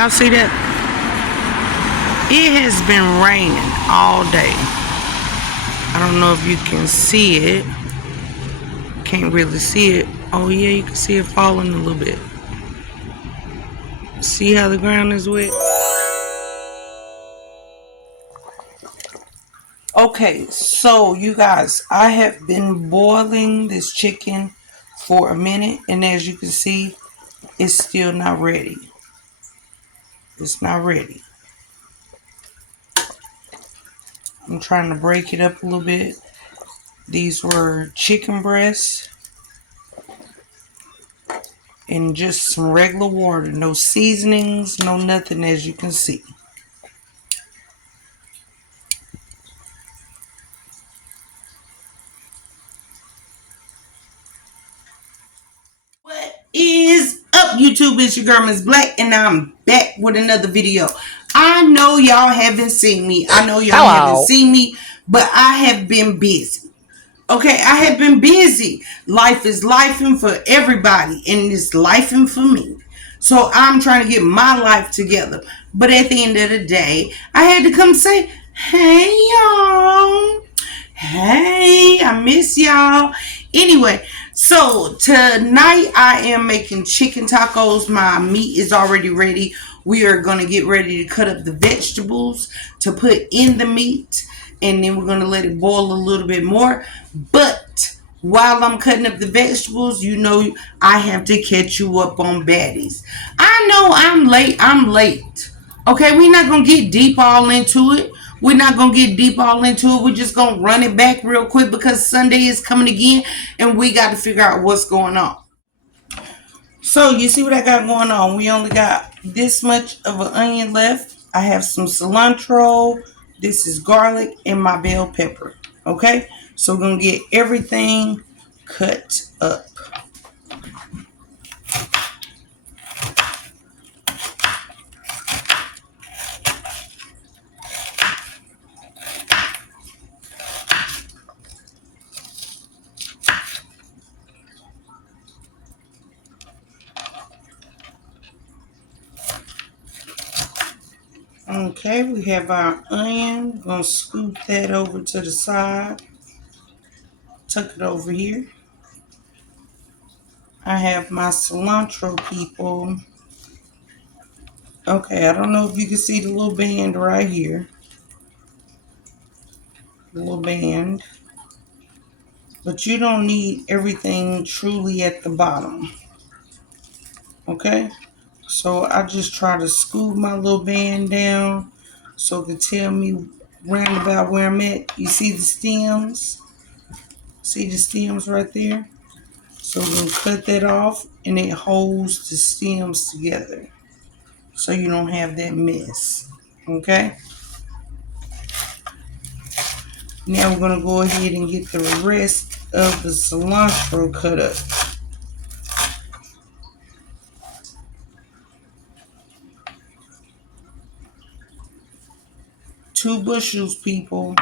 Y'all see that? It has been raining all day. I don't know if you can see it. Can't really see it. Oh yeah, you can see it falling a little bit. See how the ground is wet? Okay, so you guys, I have been boiling this chicken for a minute, and as you can see, it's still not ready. It's not ready. I'm trying to break it up a little bit. These were chicken breasts and just some regular water. No seasonings, no nothing, as you can see. What is up, YouTube? It's your girl, Miss Black, and I'm back with another video. I know y'all haven't seen me. But I have been busy. Okay, I have been busy. Life is lifing for everybody, and it's lifing for me. So I'm trying to get my life together. But at the end of the day, I had to come say, hey, y'all. Hey, I miss y'all. Anyway, so tonight I am making chicken tacos. My meat is already ready. We are going to get ready to cut up the vegetables to put in the meat. And then we're going to let it boil a little bit more. But while I'm cutting up the vegetables, you know I have to catch you up on baddies. I know I'm late. Okay, we're not going to get deep all into it. We're just going to run it back real quick because Sunday is coming again and we got to figure out what's going on. So you see what I got going on. We only got this much of an onion left. I have some cilantro. This is garlic and my bell pepper. Okay, so we're going to get everything cut up. Okay, we have our onion. We're going to scoop that over to the side. Tuck it over here. I have my cilantro, people. Okay, I don't know if you can see the little band right here. The little band. But you don't need everything truly at the bottom. Okay? So I just try to scoop my little band down so it can tell me round about where I'm at. You see the stems? See the stems right there? So we're going to cut that off and it holds the stems together so you don't have that mess. Okay? Now we're going to go ahead and get the rest of the cilantro cut up. Two bushels, people.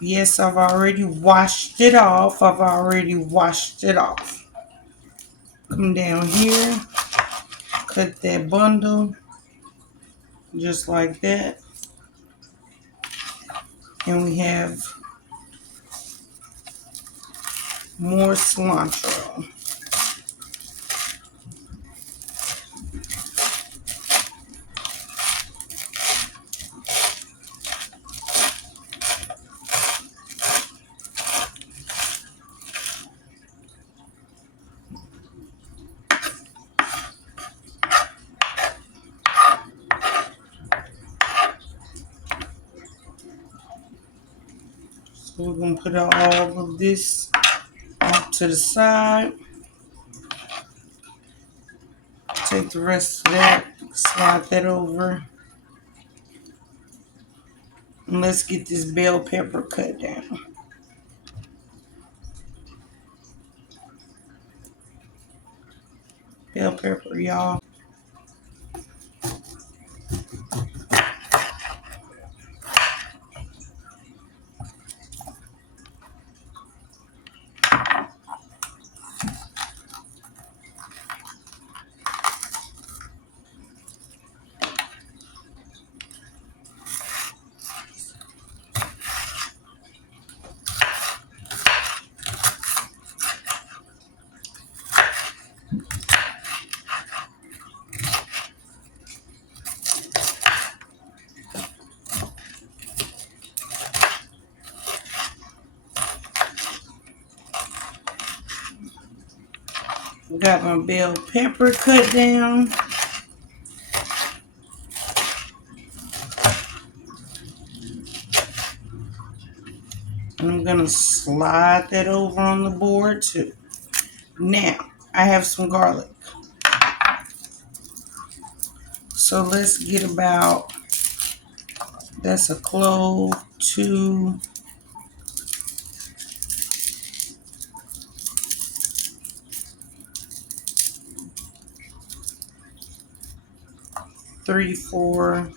Yes, I've already washed it off. Come down here. Cut that bundle. Just like that. And we have more cilantro. So we're going to put all of this off to the side. Take the rest of that, slide that over. And let's get this bell pepper cut down. Bell pepper, y'all. Got my bell pepper cut down. And I'm going to slide that over on the board too. Now, I have some garlic. So let's get about, that's a clove, 2, 3, 4.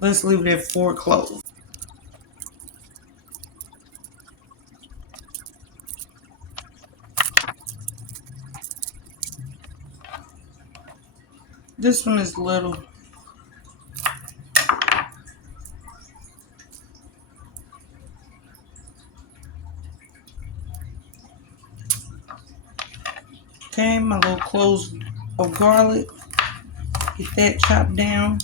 Let's leave it at 4 cloves. This one is little. Okay, my little cloves of garlic. Get that chopped down.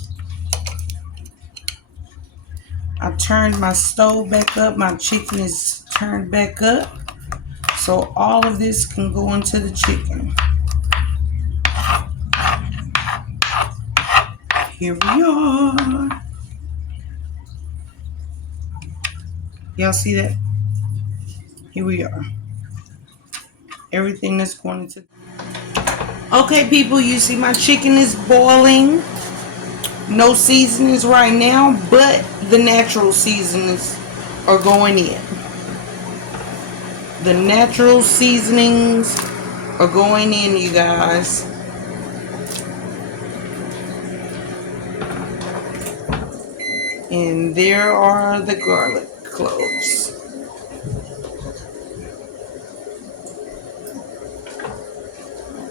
I turned my stove back up. My chicken is turned back up. So all of this can go into the chicken. Here we are. Y'all see that? Here we are. Everything that's going into. Okay, people, you see my chicken is boiling. No seasonings right now, but the natural seasonings are going in. The natural seasonings are going in, you guys. And there are the garlic cloves.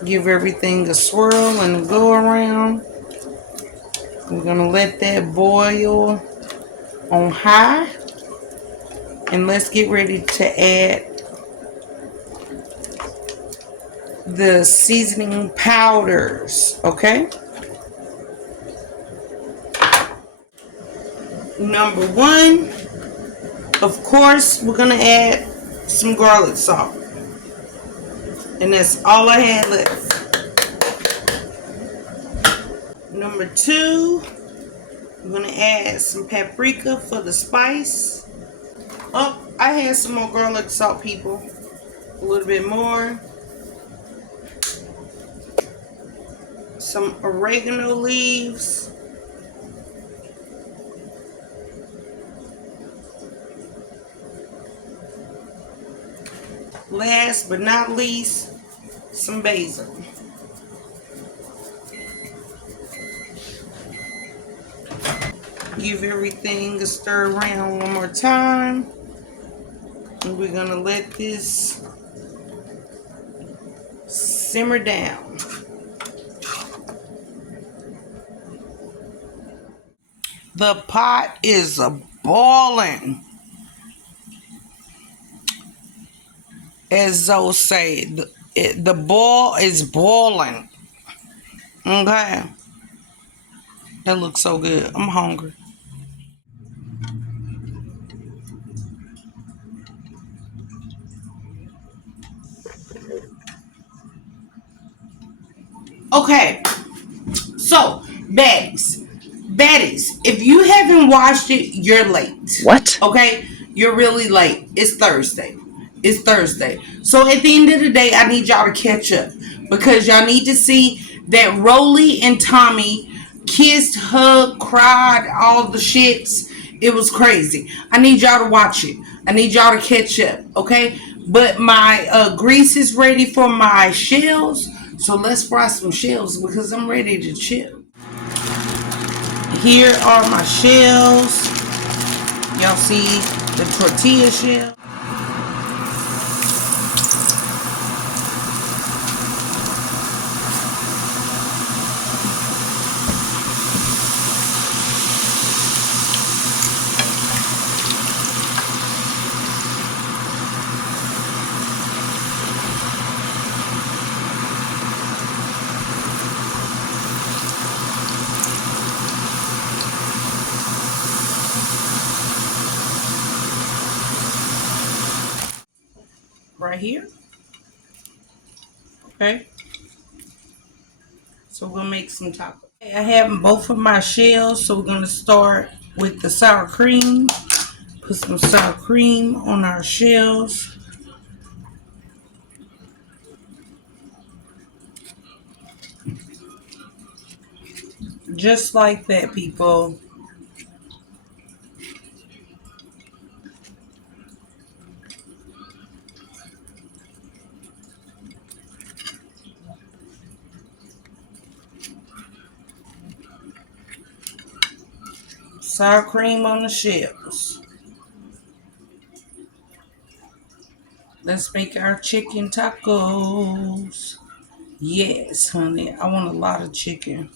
Give everything a swirl and a go around. We're gonna let that boil on high. And let's get ready to add the seasoning powders, okay? Number 1, of course, we're gonna add some garlic salt. And that's all I had left. Number 2, I'm gonna add some paprika for the spice. Oh, I had some more garlic salt, people. A little bit more. Some oregano leaves. Last but not least, some basil. Give everything a stir around one more time. And we're gonna let this simmer down. The pot is boiling. As Zoe say, the boil is boiling. Okay. That looks so good. I'm hungry. Okay. So, baddies, if you haven't watched it, you're late. What? Okay? You're really late. It's Thursday. It's Thursday. So at the end of the day, I need y'all to catch up. Because y'all need to see that Rolly and Tommy kissed, hugged, cried, all the shits. It was crazy. I need y'all to watch it. I need y'all to catch up. Okay? But my grease is ready for my shells. So let's fry some shells because I'm ready to chill. Here are my shells. Y'all see the tortilla shell? Right here. Okay, so we're gonna make some tacos. I have both of my shells, so we're gonna start with the sour cream. Put some sour cream on our shells. Just like that, people. Sour cream on the shells. Let's make our chicken tacos. Yes, honey. I want a lot of chicken.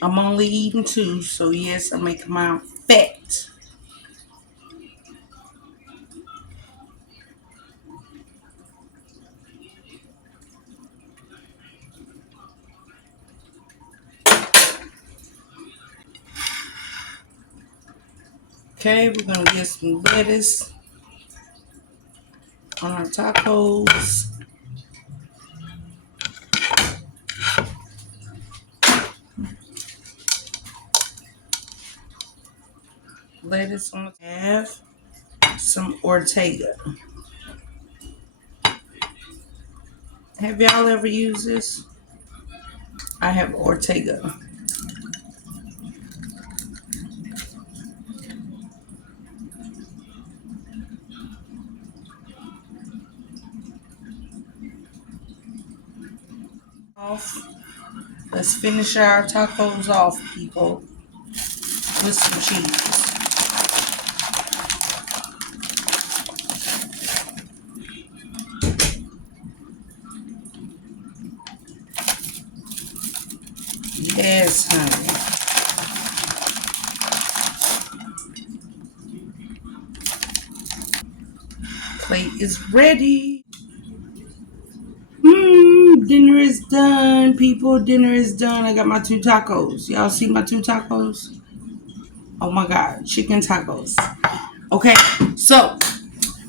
I'm only eating two, so yes, I'm making mine fat. Okay, we're gonna get some lettuce on our tacos. Lettuce on the have some Ortega. Have y'all ever used this? I have Ortega. Off. Let's finish our tacos off, people, with some cheese. Yes, honey. Plate is ready. Dinner is done, people. Dinner is done. I got my two tacos. Y'all see my two tacos? Oh my God, chicken tacos. Okay, so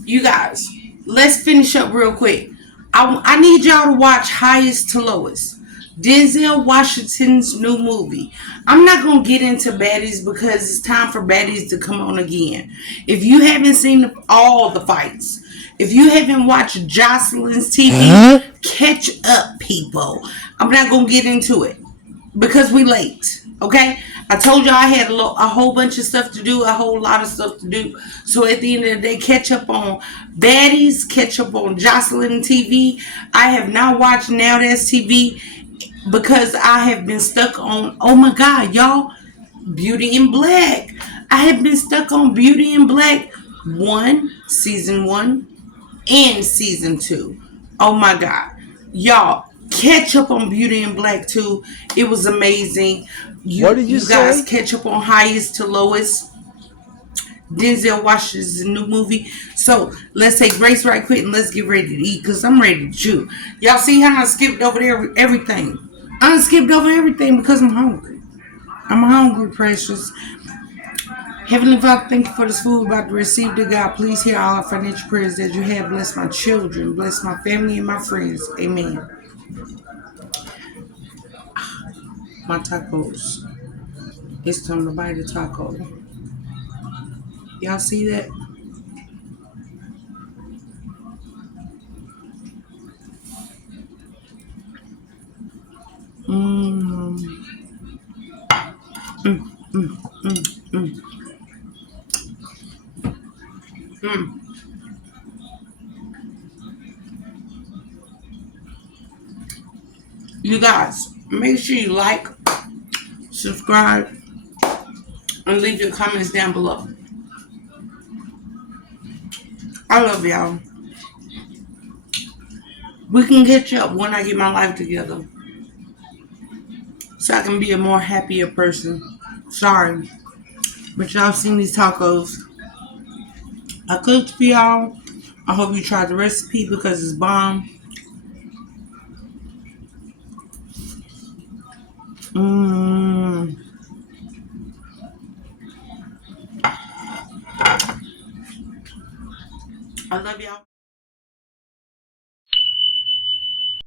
you guys, let's finish up real quick. I need y'all to watch Highest to Lowest, Denzel Washington's new movie. I'm not gonna get into baddies because it's time for baddies to come on again. If you haven't seen all the fights, if you haven't watched Jocelyn's TV, catch up, people. I'm not gonna get into it because we late. Okay, I told y'all I had a whole bunch of stuff to do, a whole lot of stuff to do. So at the end of the day, catch up on baddies, catch up on Jocelyn TV. I have not watched Now That's TV because I have been stuck on, oh my God, y'all, Beauty in Black. I have been stuck on Beauty in Black season 1 and season 2. Oh my God. Y'all, catch up on Beauty in Black 2. It was amazing. What did you guys say? catch up on Highest to Lowest. Denzel Washington's new movie. So let's take grace right quick and let's get ready to eat because I'm ready to chew. Y'all see how I skipped over there everything? I skipped over everything because I'm hungry. I'm hungry, precious. Heavenly Father, thank you for this food about to receive. To God, please hear all our financial prayers that you have. Bless my children, bless my family and my friends. Amen. My tacos. It's time to bite a taco. Y'all see that? Mmm. Mm, mm, mm, mm, mm. You guys, make sure you like, subscribe, and leave your comments down below. I love y'all. We can catch up when I get my life together so I can be a more happier person. Sorry, but y'all seen these tacos. I cooked for y'all. I hope you tried the recipe because it's bomb. Mmm. I love y'all.